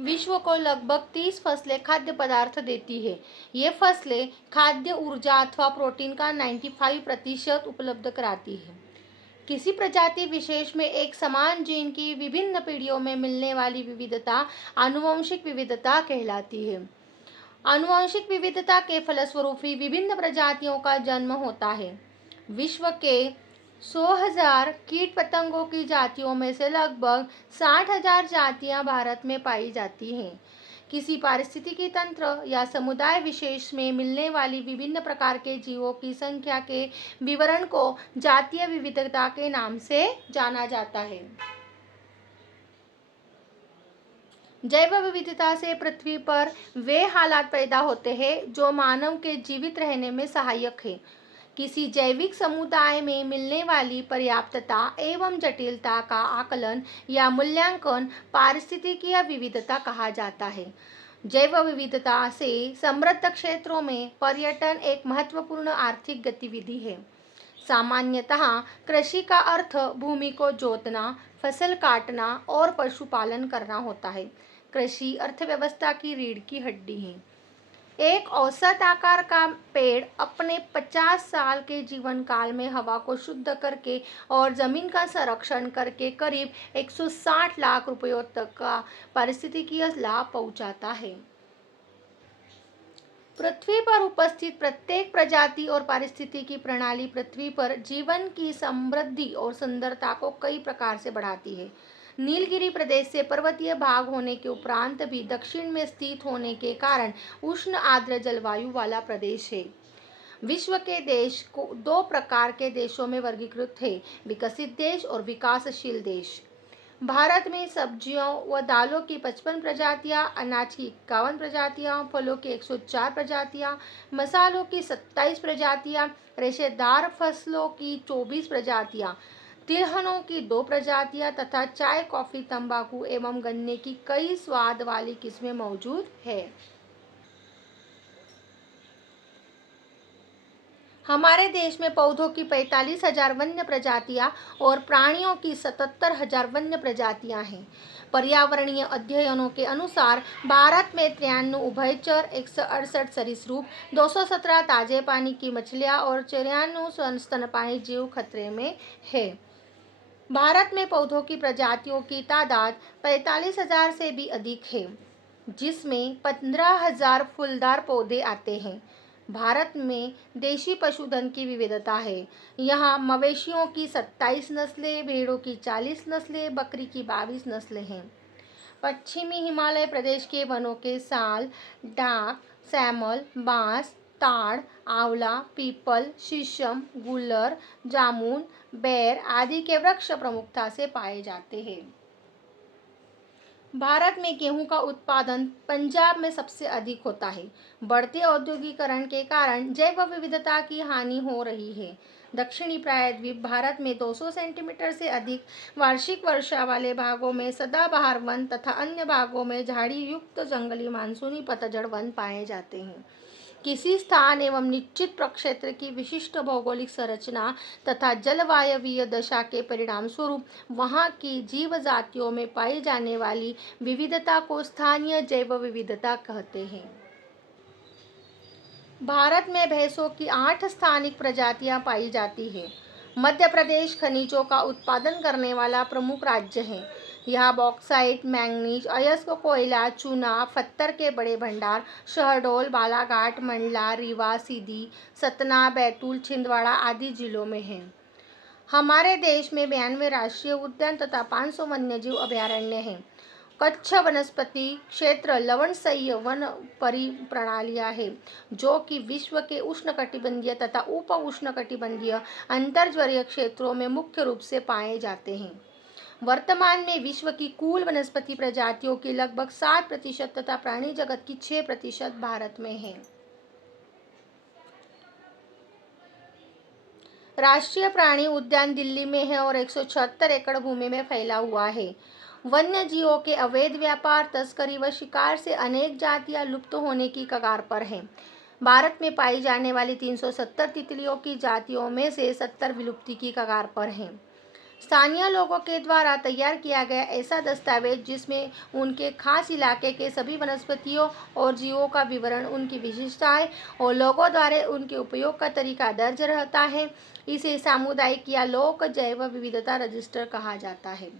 विश्व को लगभग 30 फसलें खाद्य पदार्थ देती है। ये फसलें खाद्य ऊर्जा अथवा प्रोटीन का 95% उपलब्ध कराती है। किसी प्रजाति विशेष में एक समान जीन की विभिन्न पीढ़ियों में मिलने वाली विविधता आनुवंशिक विविधता कहलाती है। आनुवंशिक विविधता के फलस्वरूप ही विभिन्न प्रजातियों का जन्म होता है। विश्व के 100,000 कीट पतंगों की जातियों में से लगभग 60,000 जातियां भारत में पाई जाती हैं। किसी पारिस्थितिकी तंत्र या समुदाय विशेष में मिलने वाली विभिन्न प्रकार के जीवों की संख्या के विवरण को जातीय विविधता के नाम से जाना जाता है। जैव विविधता से पृथ्वी पर वे हालात पैदा होते हैं जो मानव के जीवित रहने में सहायक है। किसी जैविक समुदाय में मिलने वाली पर्याप्तता एवं जटिलता का आकलन या मूल्यांकन पारिस्थितिकीय विविधता कहा जाता है। जैव विविधता से समृद्ध क्षेत्रों में पर्यटन एक महत्वपूर्ण आर्थिक गतिविधि है। सामान्यतः कृषि का अर्थ भूमि को जोतना, फसल काटना और पशुपालन करना होता है। कृषि अर्थव्यवस्था की रीढ़ की हड्डी है। एक औसत आकार का पेड़ अपने 50 साल के जीवन काल में हवा को शुद्ध करके और जमीन का संरक्षण करके करीब 160 लाख रुपयों तक का पारिस्थितिकीय लाभ पहुंचाता है। पृथ्वी पर उपस्थित प्रत्येक प्रजाति और पारिस्थितिकी प्रणाली पृथ्वी पर जीवन की समृद्धि और सुंदरता को कई प्रकार से बढ़ाती है। नीलगिरी प्रदेश से पर्वतीय भाग होने के उपरांत भी दक्षिण में स्थित होने के कारण उष्ण आर्द्र जलवायु वाला प्रदेश है। विश्व के देश को 2 प्रकार के देशों में वर्गीकृत है, विकसित देश और विकासशील देश। भारत में सब्जियों व दालों की 55 प्रजातियां, अनाज की 51 प्रजातियां, फलों की 104 प्रजातियां, मसालों की 27 प्रजातियां, रेशेदार फसलों की 24 प्रजातियां, तिलहनों की 2 प्रजातियां तथा चाय, कॉफी, तंबाकू एवं गन्ने की कई स्वाद वाली किस्में मौजूद है। हमारे देश में पौधों की 45,000 वन्य प्रजातियां और प्राणियों की 77,000 वन्य प्रजातियां हैं। पर्यावरणीय अध्ययनों के अनुसार भारत में 93 उभयचर, 168 सरीसृप, 217 ताजे पानी की मछलियां और 94 स्तनपानी जीव खतरे में है। भारत में पौधों की प्रजातियों की तादाद 45,000 से भी अधिक है, जिसमें 15,000 फूलदार पौधे आते हैं। भारत में देशी पशुधन की विविधता है। यहाँ मवेशियों की 27 नस्लें, भेड़ों की 40 नस्लें, बकरी की 22 नस्लें हैं। पश्चिमी हिमालय प्रदेश के वनों के साल, डाक, सैमल, बांस, ताड़, आंवला, पीपल, शीशम, गुलर, जामुन, बेर आदि के वृक्ष प्रमुखता से पाए जाते हैं। भारत में गेहूं का उत्पादन पंजाब में सबसे अधिक होता है। बढ़ते औद्योगिकरण के कारण जैव विविधता की हानि हो रही है। दक्षिणी प्रायद्वीप भारत में 200 सेंटीमीटर से अधिक वार्षिक वर्षा वाले भागों में सदाबहार वन तथा अन्य भागों में झाड़ी युक्त जंगली मानसूनी पतझड़ वन पाए जाते हैं। किसी स्थान एवं निश्चित प्रक्षेत्र की विशिष्ट भौगोलिक संरचना तथा जलवायवीय दशा के परिणाम स्वरूप वहाँ की जीव जातियों में पाई जाने वाली विविधता को स्थानीय जैव विविधता कहते हैं। भारत में भैंसों की 8 स्थानिक प्रजातियां पाई जाती हैं। मध्य प्रदेश खनिजों का उत्पादन करने वाला प्रमुख राज्य है। यहाँ बॉक्साइट, मैंगनीज, अयस्क कोयला, चूना, पत्थर के बड़े भंडार शहडोल, बालाघाट, मंडला, रीवा, सीधी, सतना, बैतूल, छिंदवाड़ा आदि जिलों में हैं। हमारे देश में 92 राष्ट्रीय उद्यान तथा 500 वन्यजीव अभयारण्य हैं। कच्छ वनस्पति क्षेत्र लवणशय्य वन परिप्रणालियां है, जो कि विश्व के उष्णकटिबंधीय तथा उप उष्णकटिबंधीय अंतर्ज्वरीय क्षेत्रों में मुख्य रूप से पाए जाते हैं। वर्तमान में विश्व की कुल वनस्पति प्रजातियों की लगभग 7% तथा प्राणी जगत की 6% भारत में है। राष्ट्रीय प्राणी उद्यान दिल्ली में है और 176 एकड़ भूमि में फैला हुआ है। वन्य जीवों के अवैध व्यापार, तस्करी व शिकार से अनेक जातियां लुप्त होने की कगार पर हैं। भारत में पाई जाने वाली 370 तितलियों की जातियों में से 70 विलुप्ति की कगार पर हैं। स्थानीय लोगों के द्वारा तैयार किया गया ऐसा दस्तावेज जिसमें उनके खास इलाके के सभी वनस्पतियों और जीवों का विवरण, उनकी विशेषताएं और लोगों द्वारा उनके उपयोग का तरीका दर्ज रहता है, इसे सामुदायिक या लोक जैव विविधता रजिस्टर कहा जाता है।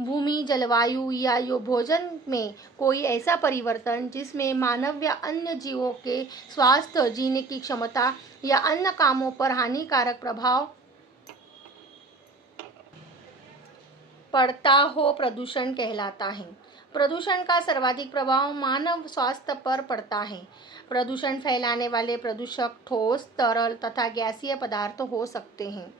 भूमि, जलवायु या भोजन में कोई ऐसा परिवर्तन जिसमें मानव या अन्य जीवों के स्वास्थ्य, जीने की क्षमता या अन्य कामों पर हानिकारक प्रभाव पड़ता हो, प्रदूषण कहलाता है। प्रदूषण का सर्वाधिक प्रभाव मानव स्वास्थ्य पर पड़ता है। प्रदूषण फैलाने वाले प्रदूषक ठोस, तरल तथा गैसीय पदार्थ हो सकते हैं।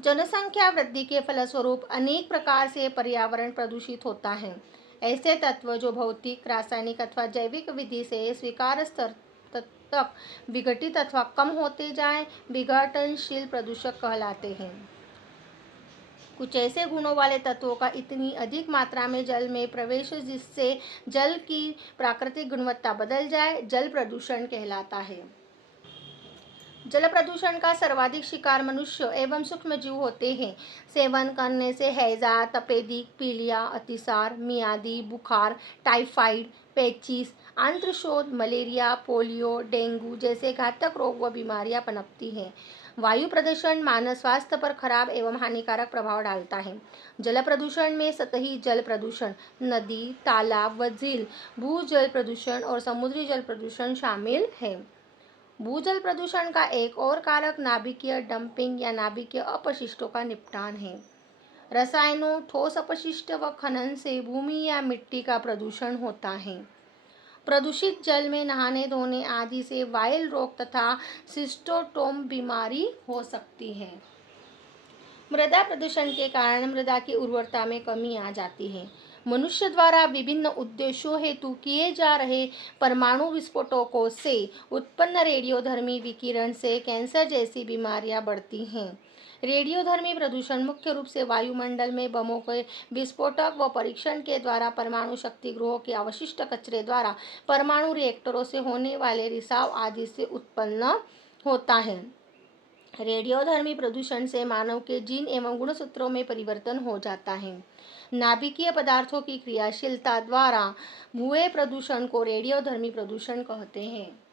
जनसंख्या वृद्धि के फलस्वरूप अनेक प्रकार से पर्यावरण प्रदूषित होता है। ऐसे तत्व जो भौतिक, रासायनिक अथवा जैविक विधि से स्वीकार्य स्तर तक विघटित अथवा कम होते जाएं, विघटनशील प्रदूषक कहलाते हैं। कुछ ऐसे गुणों वाले तत्वों का इतनी अधिक मात्रा में जल में प्रवेश जिससे जल की प्राकृतिक गुणवत्ता बदल जाए, जल प्रदूषण कहलाता है। जल प्रदूषण का सर्वाधिक शिकार मनुष्य एवं सूक्ष्मजीव होते हैं। सेवन करने से हैजा, तपेदिक, पीलिया, अतिसार, मियादी बुखार, टाइफाइड, पेचिस, आंत्रशोथ, मलेरिया, पोलियो, डेंगू जैसे घातक रोग व बीमारियां पनपती हैं। वायु प्रदूषण मानव स्वास्थ्य पर खराब एवं हानिकारक प्रभाव डालता है। जल प्रदूषण में सतही जल प्रदूषण, नदी, तालाब व झील, भूजल प्रदूषण और समुद्री जल प्रदूषण शामिल है। भूजल प्रदूषण का एक और कारक नाभिकीय डंपिंग या नाभिकीय अपशिष्टों का निपटान है। रसायनों, ठोस अपशिष्ट व खनन से भूमि या मिट्टी का प्रदूषण होता है। प्रदूषित जल में नहाने धोने आदि से वायरल रोग तथा सिस्टोटोम बीमारी हो सकती है। मृदा प्रदूषण के कारण मृदा की उर्वरता में कमी आ जाती है। मनुष्य द्वारा विभिन्न उद्देश्यों हेतु किए जा रहे परमाणु विस्फोटों से उत्पन्न रेडियोधर्मी विकिरण से कैंसर जैसी बीमारियां बढ़ती हैं। रेडियोधर्मी प्रदूषण मुख्य रूप से वायुमंडल में बमों के विस्फोटक व परीक्षण के द्वारा, परमाणु शक्ति गृहों के अवशिष्ट कचरे द्वारा, परमाणु रिएक्टरों से होने वाले रिसाव आदि से उत्पन्न होता है। रेडियोधर्मी प्रदूषण से मानव के जीन एवं गुणसूत्रों में परिवर्तन हो जाता है। नाभिकीय पदार्थों की क्रियाशीलता द्वारा हुए प्रदूषण को रेडियोधर्मी प्रदूषण कहते हैं।